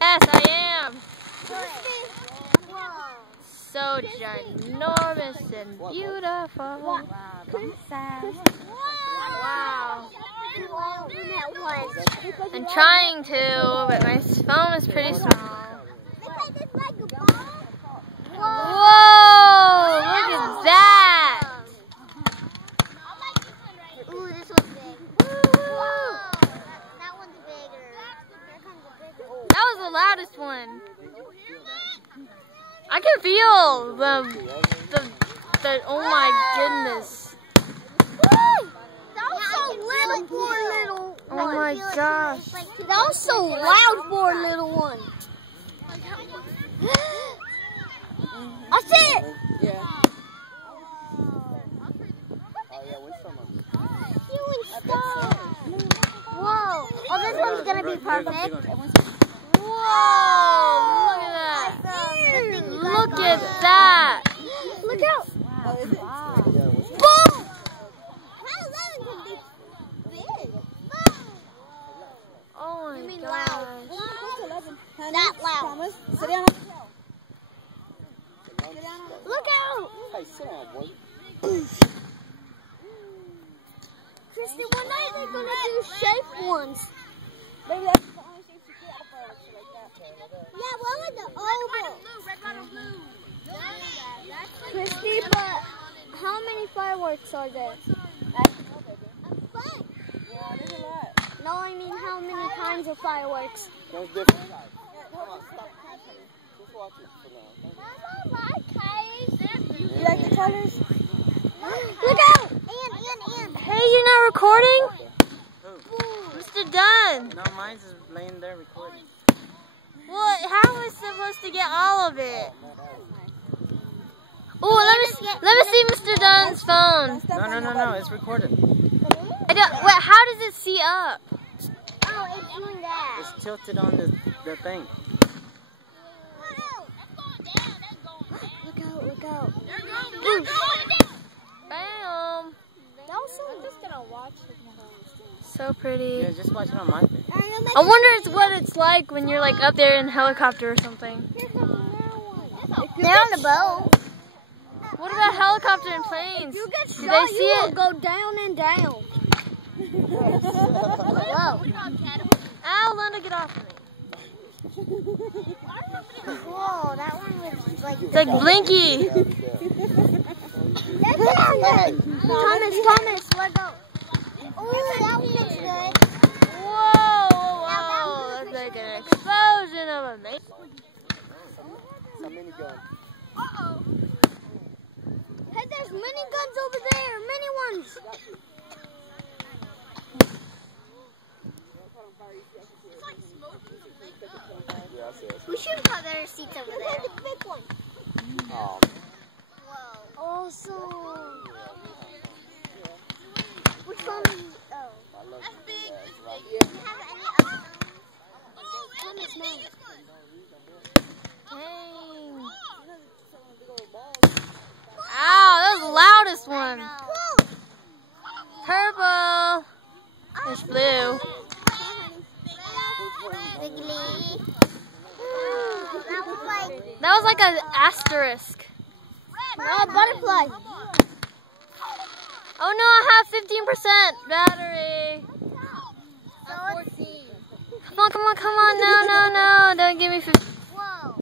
Yes, I am. So ginormous and beautiful. Wow. I'm trying to, but my phone is pretty small. Whoa! Look at that! Ooh, this one's big. Whoa! That one's bigger. That was the loudest one. I can feel the oh my goodness. That was so little for a little. Oh my gosh. That was so loud for a little one. I see it. Yeah. Whoa. Oh, this one's going to be perfect. Whoa! Look at that! Look at that! Look out! Oh, is it? Wow. Boom! How 11 can be big? Oh my You mean gosh. loud? That loud. Thomas, sit down. Look out! Hey, sit down, boy. Christy, one night they're going to do shaped ones. Maybe that's the only shape you get for us like that. Yeah, what would the oval? Red, white, or blue. Christy, but how many fireworks are there? I don't know, baby. A bunch. Yeah, there's a lot. No, I mean how many kinds of fireworks? There's different. Just watch it for now. You like the colors? Look out! And. Hey, you're not recording? Mr. Dunn. No, mine's is laying there recording. Well, how was I supposed to get all of it? Oh, let me see Mr. Dunn's phone. No, it's recording. I don't. Wait, how does it see up? Oh, it's doing that. It's tilted on the thing. Look out. Bam. I'm just gonna watch it. So pretty. Yeah, just watch it on my thing. I wonder what it's like when you're like up there in a helicopter or something. They're on the boat. What about helicopter and planes? You get Do shot, they see you will it? go down and down. Whoa. Ow, Linda, get off of me. Whoa, that one was like... It's like Blinky. Thomas, let go. Oh, that one looks good. Whoa, that's like an explosion of a man. It's a mini gun. Uh-oh. Hey, there's mini guns over there. Mini ones. We should have got better seats over there. Look at the big one. Oh. Whoa. Awesome. Which one? Oh. That's big. Do you have any other? Oh, and it's big. It's good. Dang. Ow, that was the loudest one. Purple. There's blue. That was like an asterisk. No, butterfly. Oh no, I have 15% battery. Come on, no, don't give me 15%.